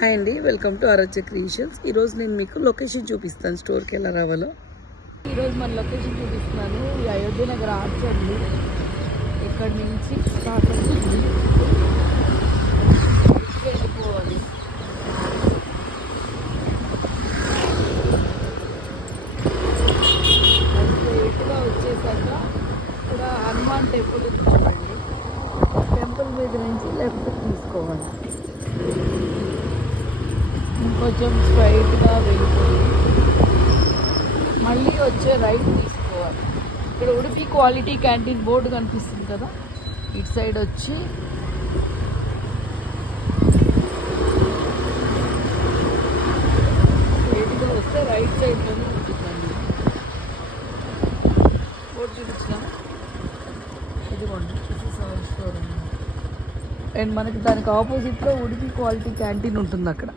Hi అండి, welcome to Aaradhya creations. ఈరోజు నేను మీకు లొకేషన్ చూపిస్తాను, స్టోర్కి ఎలా రావాలో. ఈరోజు మన లొకేషన్ చూపిస్తున్నాను. ఈ అయోధ్య నగర్ ఆర్ట్స్ అండి. ఇక్కడి నుంచి స్టార్ట్ అవుతుంది, వెళ్ళిపోవాలి. లేట్గా వచ్చేసాక ఇక్కడ హనుమాన్ టెంపుల్ చూడండి. టెంపుల్ మీద నుంచి లెఫ్ట్ తీసుకోవాలి, ఇంకొంచెం స్ట్రైట్గా వెళ్ళిపోయి మళ్ళీ వచ్చే రైట్ తీసుకోవాలి. ఇక్కడ ఉడిపి క్వాలిటీ క్యాంటీన్ బోర్డు కనిపిస్తుంది కదా, ఇటు సైడ్ వచ్చి స్ట్రైట్గా వస్తే రైట్ సైడ్లోనే ఉంటుందండి. బోర్డు చూపించిన ఇదిగోండి, స్టోర్ అండ్ మనకి దానికి ఆపోజిట్లో ఉడిపి క్వాలిటీ క్యాంటీన్ ఉంటుంది అక్కడ.